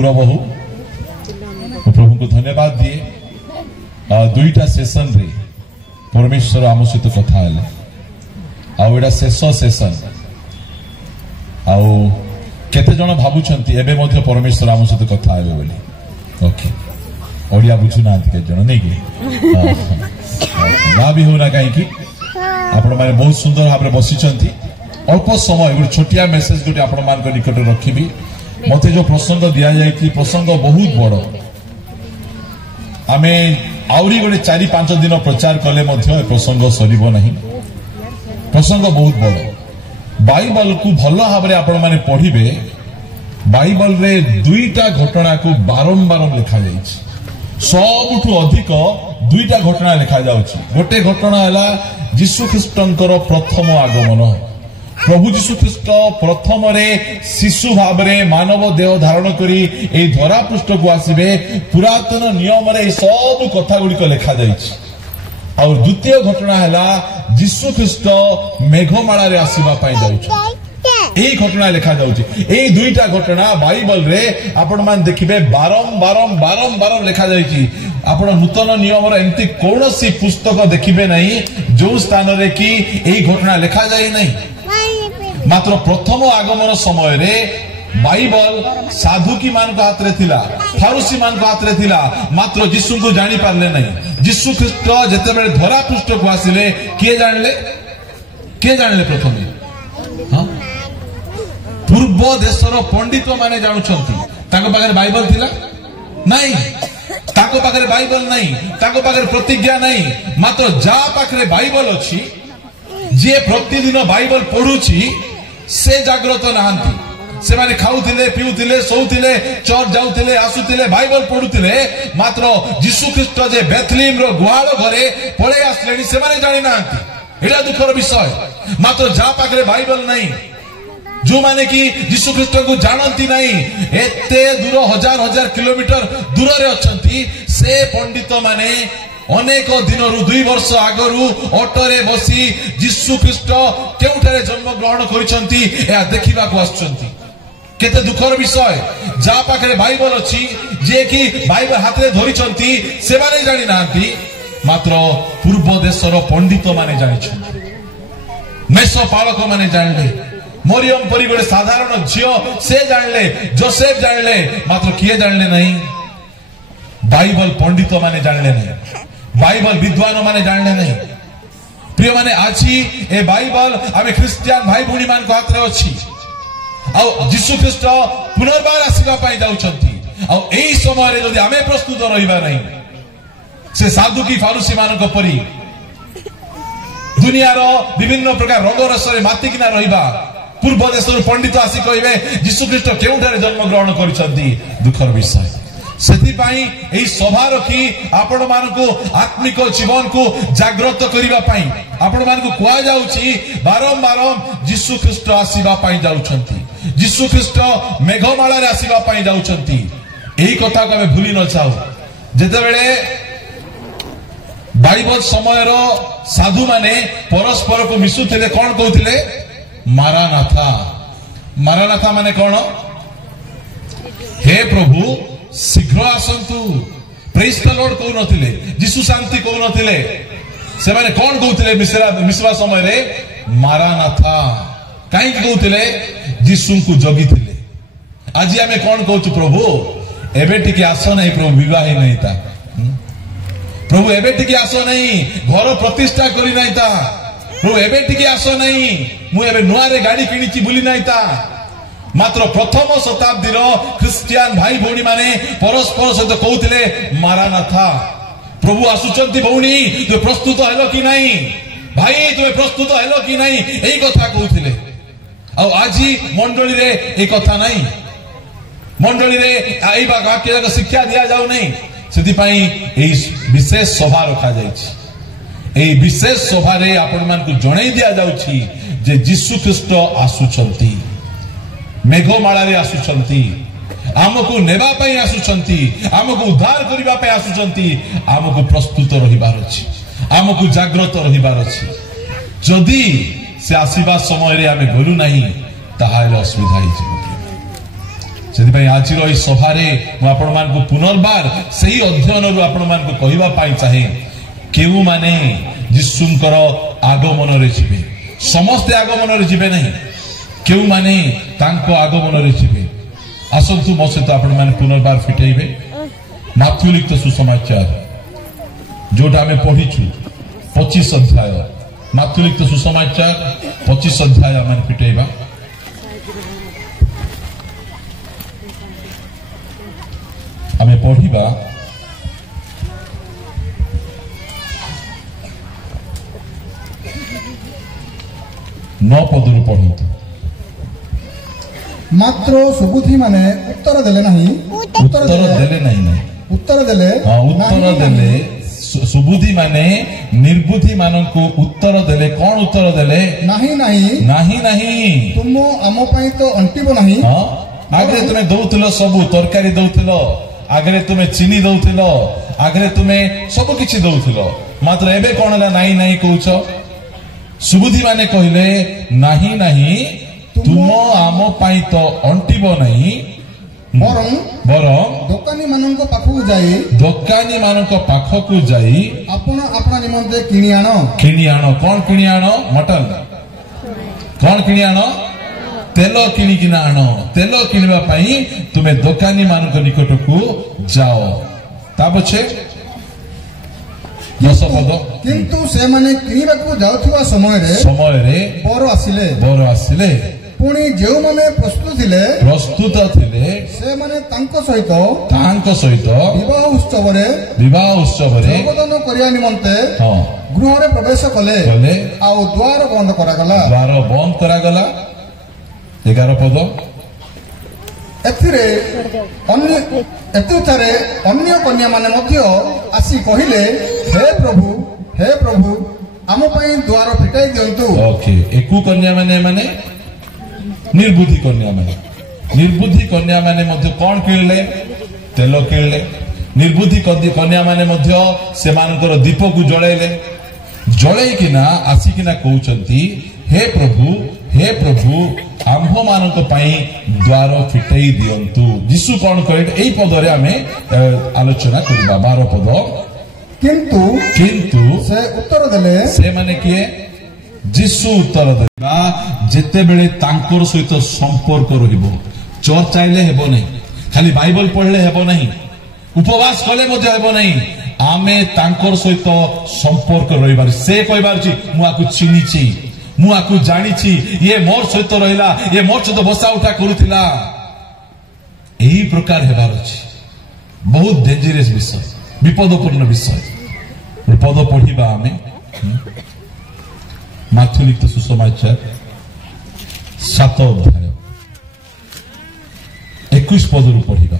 पूरा बहु प्रभु को धन्यवाद दिए दुईटा सेशन रे परमेश्वर आम सहित कथा आउटा शेष सेशन आउ केते जन भाबुछंती एबे मध्य परमेश्वर आम सहित कथा आबे बोली ओके ओडिया बुझु ना केते जन नै कि ना भी होना कहीं कि आपण माने बहुत सुंदर भाबरे बसिछंती अल्प समय गोटे छोटिया मेसेज गोटे आपण मान को निकट रखिबी मते जो प्रसंग दिया जाई प्रसंग बहुत बड़ आमे आउरी गोटे 4-5 दिन प्रचार कले मध्य प्रसंग सरीबो नहीं प्रसंग बहुत बड़ बाइबल को भल भाव आपण माने पढ़िबे बाइबल रे दुईटा घटना को बारंबार लिखा जाइछि सबुठु अधिक दुईटा घटना लिखा जाउछि गोटे घटना हला यीशु ख्रीष्टंकर प्रथम आगमन प्रभु यीशु ख्रीष्ट प्रथम रे शिशु भाव रे मानव देह धारण करी ए धरा पृष्ठ को आसीबे पुरातन नियम रे सब कथा गुडी लिखा जाइछि और द्वितीय घटना हला यीशु ख्रीष्ट मेघमाला रे आसीबा पई जाउछि এই ঘটনা লেখা যাচ্ছে এই দুইটা ঘটনা বাইবেল রে আপন মান দেখিবে বারম্বার লেখা যাইছি আপন নূতন নিয়মর এমতি কোনসি পুস্তক দেখিবে নাই जो স্থান রে কি এই ঘটনা লেখা যায় নাই মাত্র প্রথম আগমন সময় রে বাইবেল সাধুকি মান হাত রে थिला ফারুসি মান হাত রে थिला মাত্র যিশু को জানি পারলে নাই যিশু খ্রিস্ট যেতেবেলে ধরা পৃষ্ঠ को आसिले के জানলে প্রথমে हां पूर्व देशर पंडित माने जानुछंती ताको पाखरे बाइबल थिला नहीं ताको पाखरे बाइबल नहीं ताको पाखरे प्रतिज्ञा नहीं मात्र जा पाखरे बाइबल अछि जे प्रतिदिन बाइबल पढुछि से जागृत नाहंती से माने खाउथिले पिउथिले सोउथिले चर्च जाउथिले आसुथिले बाइबल पढुथिले मात्र यीशु ख्रीष्ट जे बेथलेम रो गुहाळ घरे पळे आसलेनी से माने जानि नाहंती एला दुखर विषय मात्र जा पाखरे बाइबल नहीं जो माने कि यीशु ख्रीष्ट को जानती नहीं एते दूर हजार किलोमीटर दूर रे अछंती से पंडित माने अनेक दिन रु 2 वर्ष आगरु ऑटो रे बसी यीशु ख्रीष्ट केउठारे जन्म ग्रहण करिसंती या देखिबा को आछंती केते दुखर विषय जा पाखरे बाइबल अछि जे कि बाइबल हाथ रे धरिसंती से माने जानि नांती मात्र पूर्व देशर पंडित माने जानिछंती मेसो पालक माने जानले मरियम परी गोटे साधारण झियो से जानले जोसेफ जानले मात्र किए जानले नहीं बाइबल पंडित माने जानले नहीं बाइबल विद्वान माने जानले नहीं प्रिय माने आछि ए बाइबल आमे क्रिश्चियन भाई भूणी मान को हाथ रे अछि आ यीशु ख्रीष्ट पुनर्बार आसीबा पई जाउछंती आ एई समय रे जदि आमे प्रस्तुत रहिबा नहीं से साधु की फारूसी मान को परी दुनिया रो विभिन्न प्रकार रंग रस रे माती किना रहिबा पूर्व देशर पंडित आसी कहिबे यीशु ख्रीष्ट केउठारे जन्म ग्रहण करिसंती दुखर विषय सेति पई एई सभा रखी आपण मानको आत्मिक जीवन को जागृत करिबा पई आपण मानको कुआ जाउची बारंबार यीशु ख्रीष्ट आसीबा पई जाउछंती यीशु ख्रीष्ट मेघमाला रे आसीबा पई जाउछंती एई कथा को हम भूली न जाऊ जेते बेले बाइबल समय रो साधु माने परस्पर को मिसुथिले कोन कहउथिले मारानाथा माने कौन हे प्रभु शीघ्र आसंतु प्रेज द लॉर्ड कहू नथिले यीशु शांति कहू नथिले से माने कौन कहउथिले मिसवा समय रे मारानाथा काई कहउथिले यीशु को जगिथिले आज हमें कौन कहउछु प्रभु एबे टिके आसो नहीं प्रभु विवाह नहीं था प्रभु एबे टिके आसो नहीं घर प्रतिष्ठा करी नहीं था प्रभु एबे टिके आसो नहीं मु एबे नुआ रे गाड़ी किनिची बुली नाही ता मात्र प्रथम शताब्दी रो क्रिश्चियन भाई भौणी माने परस्पर सहित कहउथिले मारानाथा प्रभु आसुचंती भौणी तू प्रस्तुत हेलो कि नहीं भाई तू प्रस्तुत हेलो कि नहीं एई कथा कहउथिले आ आजी मंडली रे ए कथा नहीं मंडली रे आइ बा वाक्य शिक्षा दिया जाउ नहीं सेति पई एई विशेष सभा रखा जाइछि एई विशेष सभा रे आपण मान को जणाई दिया जाउछि जे यीशु ख्रीष्ट आसुचंती मेघमाला रे आसुचंती आमको नेबा पई आसुचंती आमको उद्धार करिबा पई आसुचंती आमको प्रस्तुत रहिबार अछि आमको जागृत रहिबार अछि जदि से आसीबा समय रे आमे गलु नाही ताहाले असुविधा हि जिवो से आज सभारे मुझे पुनर्बार से अध्ययन आपण कहवाई चाहे केउ माने जीशुंकर आगमन रे जीवे समस्ते आगमन रे जीवे नहीं केउ माने तांको आगमन रे जीवे आसतु मो सहित आपण माने पुनर्बार फिटेबे माथ्यू लिखित सुसमाचार जोटा आमे पढिछु 25 अध्याय माथ्यू लिखित सुसमाचार 25 अध्याय आमे फिटेबा आमे पढिबा 9 पदरु पढंतु मात्र सुबुद्धि माने उत्तर देले नहीं उत्तर देले नहीं उत्तर देले उत्तर देले सुबुद्धि माने निर्बुद्धि मानन को उत्तर देले कौन उत्तर देले नहीं नहीं नहीं नहीं तुम आम पई तो अंटिबो नहीं आगे तुमे दउथिलो सब तरकारी दउथिलो आगे तुमे चीनी दउथिलो आगे तुमे सब किछि दउथिलो मात्र एबे कोन नहीं नहीं कहउछो सुबुद्धि माने कहले नहीं नहीं तुम आम पाई तो अंटिबो नहीं बरं दोकानी मानक पाखु जाई दोकानी मानक पाखकु जाई आपण आपना निमंते किनी आनो कौन किनी आनो मटन कौन किनी आनो तेल किनिकिना आनो तेल किनिबा पई तुमे दोकानी मानक निकटकु जाओ ता पछे 10 पद किंतु से माने किनिबाकु जाउथुवा समय रे बर आसिले पुणी जो माने प्रस्तुत थिले से माने तांको सहित विवाह उत्सव रे योगदान करिया निमंते गृह रे प्रवेश कले आ द्वार बंद करागला 11 पद एथिरे अन्य कन्या माने मध्य आसी कहिले हे प्रभु आम पई द्वार फिटाई दियंतु ओके एकु कन्या माने निर्बुद्धि कन्या माने मध्य कौन किणले तेल किणले निर्बुद्धि कन्या माने मध्य से मानकर दीप को जळाई किना आसिकिना कहउचंती हे प्रभु आम्भ मानक पई द्वार फिटाई दियंतु यीशु कौन कहले एई पदरे आमे आलोचना करबा 12 पद किंतु से उत्तर देले से माने किए जीशु उत्तर देबा जेते बेले तांकर सहित संपर्क रहिबो चर्च आइले हेबो नहीं खाली बाइबल पढ़ले हेबो नहीं उपवास कले मध्य हेबो नहीं आमे तांकर सहित संपर्क रहिबार से कहबार छी मु आकु चिनिछि मु आकु जानिछि ये मोर सहित रहिला ये मोर सहित बसा उठा करूथिला एही प्रकार हेबार अछि बहुत डेंजरस विषय विपदपूर्ण विषय पद पढ़िबा आमे माथ्यू लिखित सुसमाचार 7 अध्याय 21 पद रु पढ़िबा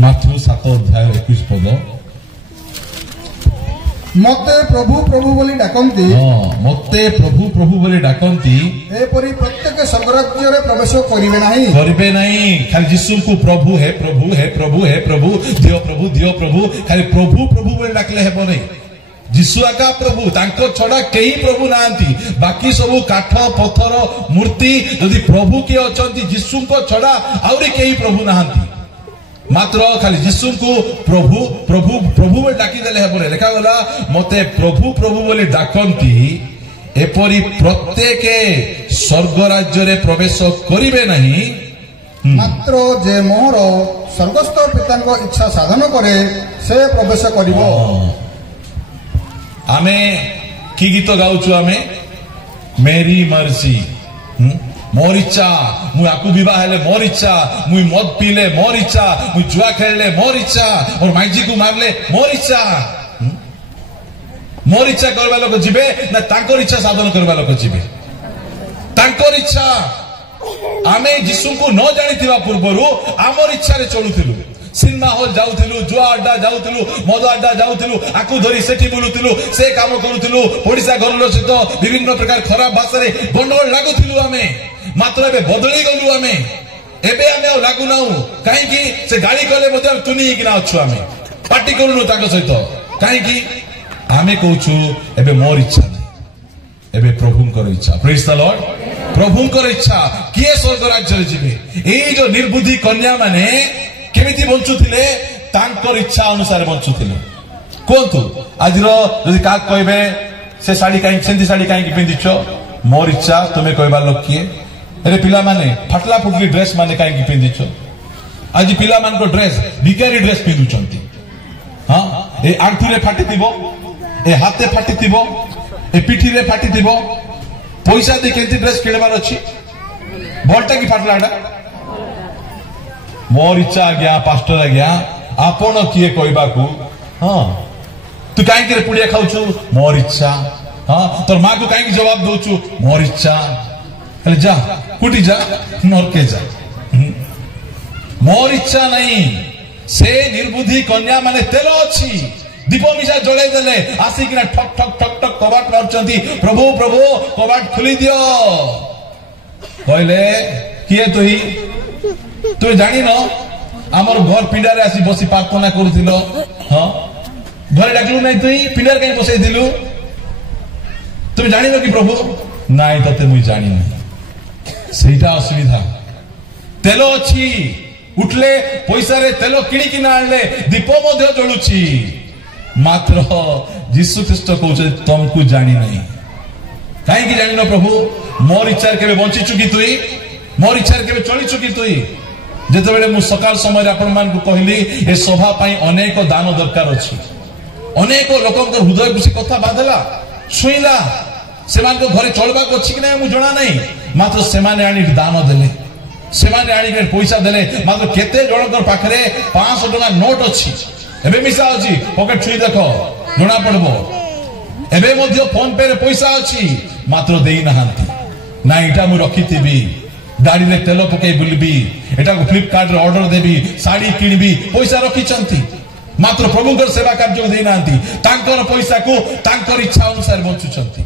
माथ्यू 7 अध्याय 21 पद मते प्रभु बोली डाकंती एपरि प्रत्येक स्वर्गराज्य रे प्रवेश करिवे नहीं खाली यीशु को प्रभु हे प्रभु दियो प्रभु खाली प्रभु बोली डाकले हेबो नहीं जीशु आका प्रभु तांको छड़ा केही प्रभु नांती बाकी सब काठ पत्थर मूर्ति यदि प्रभु के अछंती जीशु को छड़ा आउरी केही प्रभु नांती मात्र खाली जीशु को प्रभु बोली डाकी देले हेबो लेखा गला मते प्रभु बोली डाकंती एपरि प्रत्येक स्वर्ग राज्य रे प्रवेश करिवे नहीं मात्र जे मोहर स्वर्गस्थ पितांको इच्छा साधन करे से प्रवेश करिवो आमे की गीत गाउछु आमे मेरी मर्जी मोर इच्छा मु आकु विवाह हेले मोर इच्छा मु मद पीले मोर इच्छा मु जुआ खेलले मोर इच्छा और माइजी को मारले मोर इच्छा करबा लोक जिबे ना तांकर इच्छा साधन करबा लोक जिबे तांकर इच्छा आमे यीशु को न जानिथिबा पूर्वरु आमर इच्छा रे चलुथिलु सिनेमा हॉल जाउथिलु जुआ अड्डा जाउथिलु मद अड्डा जाउथिलु आकु धरी सेठी बुलुथिलु से काम करूथिलु ओडिसा घर सहित विभिन्न प्रकार खराब भाषा रे गंडगोल लागुथिलु आमे मात्र एबे बदली गलु आमे एबे आमे लागु नाउ काहे कि से गाड़ी कले मते तुनी कि ना अछु आमे पार्टी करूनु ताको सहित काहे कि आमे कहउछु एबे मोर इच्छा नै एबे प्रभुंकर इच्छा प्रेज द लॉर्ड प्रभुंकर इच्छा किए स्वर्ग राज्य जीवे ये जो निर्बुद्धि कन्या माने केमिति बंचुथिले तांकर इच्छा अनुसार बंचुथिले कहतु आज जदि का कहबे से साड़ी कहीं सेंती साड़ी कहीं पिंधिछ मोर इच्छा तुम्हें कहबार लोक किए अरे पिला माने फाटला फुटली ड्रेस माने कहीं पिंधिछ आज पिला मान को ड्रेस भिकारी ड्रेस पिंधुचंती हाँ ए आंठू रे फाटी थिबो ए हाथे फाटी थिबो ए पिठी रे फाटी थिबो पैसा दे केंती ड्रेस किणबार अछि भलटा की फाटलाडा मोर इच्छा आज्ञा पास्टर आज्ञा आपण किए कहबाकू हाँ तू कहीं के पुड़िया खाऊचु मोर इच्छा हाँ तोर माँ को कहीं जवाब दौचु मोर इच्छा अरे जा कुटी जा नरके जा मोर इच्छा नहीं से निर्बुद्धि कन्या माने तेल अच्छी दीप मिशा जड़े देले आसिकिना ठक ठक ठक ठक कबाट मारुचंती प्रभु प्रभु कबाट खुली दियो कहले किए तुही तू जानी न आमर घर पिंडारे आसी बसी प्रार्थना करूथिलो हाँ घरे डाकलु नहीं तुही पिंडार कहीं बसई दिलु तुम जानी न कि प्रभु नाई तते मुई जानी नहीं सेटा असुविधा तेल अच्छी उठले पैसा रे तेल किणी किना आनले दीप मध्य जळुची मात्र यीशु ख्रीष्ट कहउछे तुमको जानी नहीं काहे कि जानी न प्रभु मोर इच्छा केबे बंची चुकी तुई मोर इच्छा केबे चली चुकी तुई जेते बेले मु सकाल समय आपण मान को कहली ए सभा पई अनेक दान दरकार अछि अनेक लोकंकर हृदय कुसी कथा बादला सुइला सेमान को घरे चलबा को अछि कि नै मु जणा नहीं मात्र सेमाने आनी दान देले सेमाने आनी के पैसा देले मात्र केते जनकर पाखरे 500 टका नोट अछि एबे मिसा अछि पॉकेट छुई देखो जणा पड़बो एबे मध्य फोन पे रे पैसा अछि मात्र देई नहांती ना इटा मु रखिथिबी गाड़ी रे तेल पके बुलबी एटा को फ्लिपकार्ट रे ऑर्डर देबी साड़ी किनबी पैसा रखिचंती मात्र प्रभुकर सेवा कार्य देई नांती तांकर पैसा को तांकर इच्छा अनुसार बंचुचंती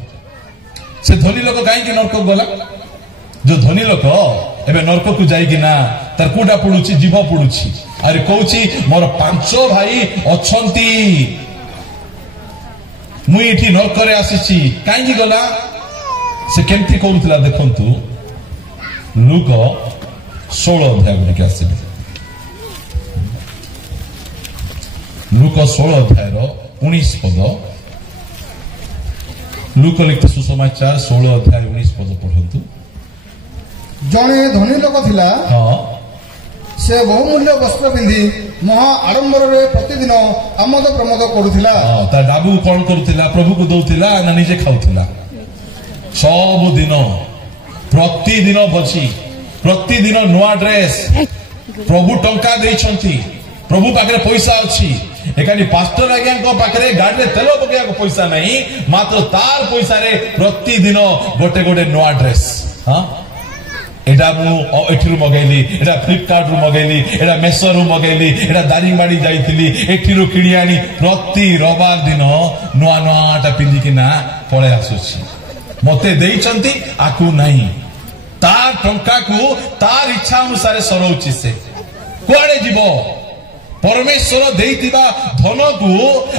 से धनी लोक काहे कि नरक गला जो धनी लोक एबे नरक को जाई कि ना तार कोडा पडुची जीव पडुची अरे कहूची मोर 5 भाई अछंती मुई एठी नरक रे आसीची काहे कि गला से केमती करूतला देखंतु लूक 16 अध्याय गुडी आसीबे लूक 16 अध्याय रो 19 पद लूक लिखित सुसमाचार 16 अध्याय 19 पद पढ़ंतु जणे धनी लोक थिला हाँ से बहुमूल्य वस्त्र पिंधि महा आडंबर रे प्रतिदिन आमोद प्रमोद करूथिला हाँ ता डाबू कोन करूथिला प्रभु को दउथिला ना निजे खाउथिला सब दिन प्रतिदिन बची प्रतिदिन नुआ ड्रेस प्रभु टंका देइछंती प्रभु पाखरे पैसा अछि एकानी पास्टर आज्ञा को पाखरे गाड़ी तेल पकेया को पैसा नहीं मात्र तार पैसा रे प्रतिदिन गोटे गोटे नुआ ड्रेस हाँ एटा मु एठिरु मगैली एटा फ्लिपकार्ट रु मगैली एटा मेसो रु मगैली एटा दारिंगबाड़ी जाईथिली एठिरु किणी आनी प्रति रविवार दिन नुआ नुआटा पिंधि किना पळे आसुछि मते देइचंती आकु नहीं तार टंका को तार इच्छा अनुसार सरौछि से कुआडे जीवो परमेश्वर देइतिबा धन को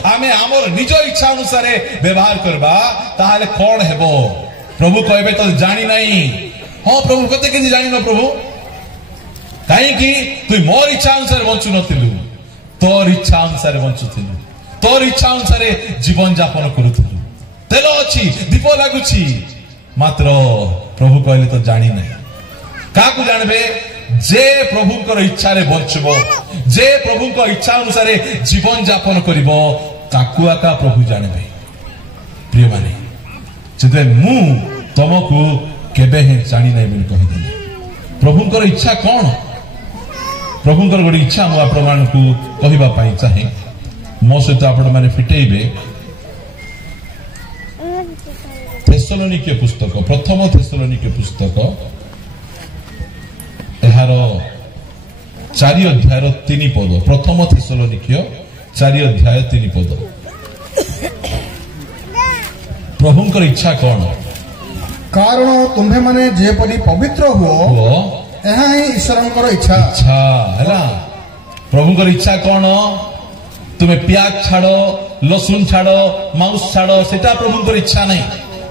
आमे हमर निज इच्छा अनुसार व्यवहार करबा ताहाले कोन हेबो प्रभु कहबे तो जानी नहीं हाँ प्रभु कते कि जानी न प्रभु कहीं कि तू मोर इच्छा अनुसार बंचु नथिलु तोर इच्छा अनुसार बंचुथिलु तोर इच्छा अनुसार जीवन यापन करूथिलु तेल अछि दीप लागुछि मात्र प्रभु कहले तो जानी नहीं काकू जानबे जे प्रभुकर इच्छा रे बंचबो जे प्रभुकर इच्छा अनुसार जीवन यापन करिवो काकू आका प्रभु जानबे प्रिय माने जदे मु तुमको केबे हे जानी नहीं बोली कहिदेले प्रभुकर इच्छा कौन प्रभुकर गोटे इच्छा मु आपण को कहबा पई चाहे मो सहित आपण माने फिटेइबे थेसलोनिके पुस्तक प्रथम थेसलोनिके पुस्तक एहार 4 अध्याय 3 पद प्रथम थेसलोनिके 4 अध्याय 3 पद प्रभुकर इच्छा कौन कारण तुम्हें माने जेपरि पवित्र हो एहा ही ईश्वरंकर इच्छा इच्छा हैला प्रभुकर इच्छा कौन तुम्हें प्याज छाड़ो लसुन छाड़ो मांस छाड़ो सेटा प्रभुकर इच्छा नहीं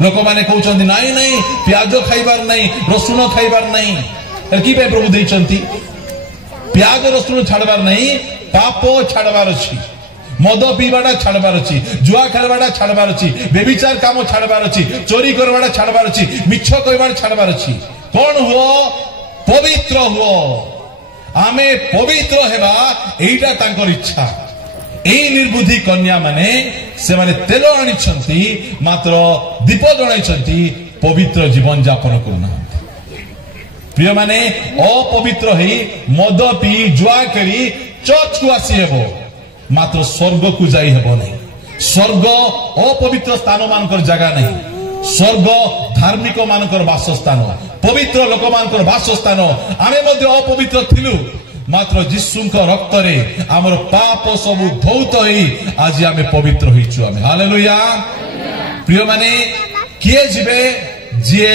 लोक मैंने कहते नाई नाई प्याज खाइबार नहीं रसुण खाइबार नहीं कि प्रभु देइचंती प्याज रसुण छाड़बार नहीं पाप छाड़बार अच्छी मद पीवाटा छाड़बार अच्छी जुआ खेलवाटा छाड़बार अच्छी बेबिचार काम छाड़बार अच्छी चोरी करवाटा छाड़बार अच्छी मिछ कहवाटा छाड़बार अच्छी कौन हुओ पवित्र हुओ आमे पवित्र हेबा एइटा तांकर इच्छा एई निर्बुद्धि कन्या माने से माने तेल आनिछंती मात्र दीप जणाइछंती पवित्र जीवन यापन करना प्रिय माने अपवित्र हेई मद पी जुआ करी चर्च को आसी हेबो मात्र स्वर्ग को जाई हेबो नहीं स्वर्ग अपवित्र स्थान मानकर जगह नहीं स्वर्ग धार्मिक मानकर वासस्थान पवित्र लोक मानकर वासस्थान आमे मध्ये अपवित्र थिलु मात्र जीशुंको रक्त रे हमर पाप सब धौत हेई आज आमे पवित्र होइछु आमे हालेलुया प्रिय माने किए जिबे जे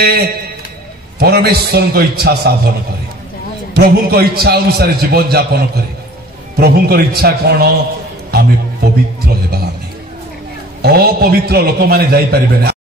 परमेश्वर को इच्छा साधन करे प्रभु को इच्छा अनुसार जीवन यापन करे प्रभु को इच्छा कौन आमे पवित्र हेबा अपवित्र लोक माने जाई परिबे